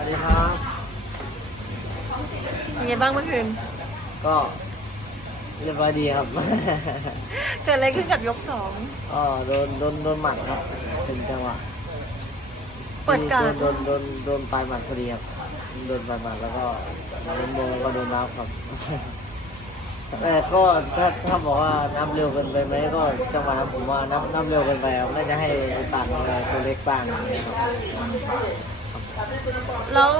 วัสดีครับ เป็นไงบ้างเมื่อคืน ก็เรียบร้อยดีครับ เกิดอะไรขึ้นกับยกสองก็โดนโดนโดนหมัดครับเป็นจังหวะเปิดการโดนโดนโดนปลายหมัดพอดีครับโดนปลายหมัดแล้วก็โดนโดนแล้วก็โดนน้ำครับแต่ก็ถ้าถ้าบอกว่านับเร็วเกินไปไหมก็จังหวะนั้นผมว่านับนับเร็วเกินไปครับน่าจะให้โอกาสอะไรตัวเล็กบ้างครับ แล้ว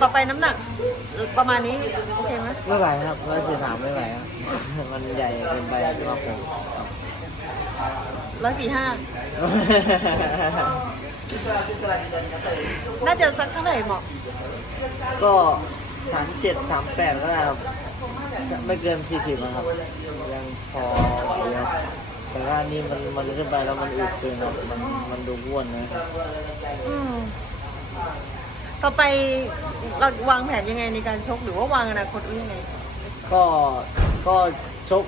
ต่อไปน้ำหนักประมาณนี้โอเคไหมไม่ไหวครับร้อยสี่สามไม่ไหวครับมันใหญ่เกินไปสำหรับผมครับร้อยสี่ห้าน่าจะสักเท่าไหร่เหมาะ ก็สามเจ็ดสามแปดก็ได้ครับไม่เกินสี่สิบครับ ยังพอ ไหวครับแต่ว่านี่มันมันขึ้นไปแล้วมันอึดเกินครับมันมันดูอ้วนนะอืมต่อไปเราวางแผนยังไงในการชกหรือว่าวางอนาคตไว้ยังไง ก็ก็ชก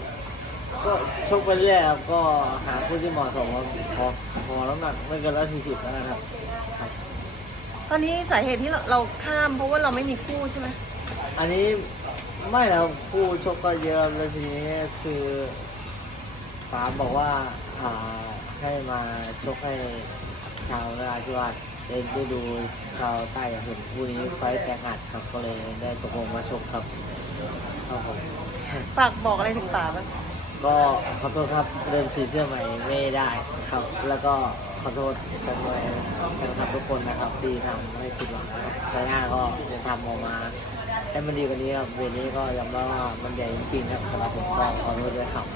ก็ชกไปเรื่อยครับก็หาผู้ที่เหมาะสมครับพอพอน้ำหนักไม่เกินร้อยสี่สิบแล้วนะครับครับ ตอนนี้สาเหตุที่เราเราข้ามเพราะว่าเราไม่มีคู่ใช่ไหมอันนี้ไม่แล้วผู้ชกก็เยอะแล้วทีนี้คือ ถามบอกว่าอ่าให้มาชกให้ชาวนราธิวาสได้ได้ดูชาวใต้อยากเห็นคู่นี้ไฟท์แตกหัดครับก็เลยได้ตกลงมาชกครับครับผมฝากบอกอะไรถึงป๋าบ้างก็ขอโทษครับเดินสีเสื้อใหม่ไม่ได้ครับ แล้วก็ขอโทษแฟนมวยแฟนคลับทุกคนนะครับที่ทำให้ผิดหวังนะครับครั้งหน้าก็จะทำออกมาให้มันดีกว่านี้ครับเวรนี้ก็ยอมรับว่ามันใหญ่จริงๆครับสำหรับผมก็ขอโทษด้วยครับ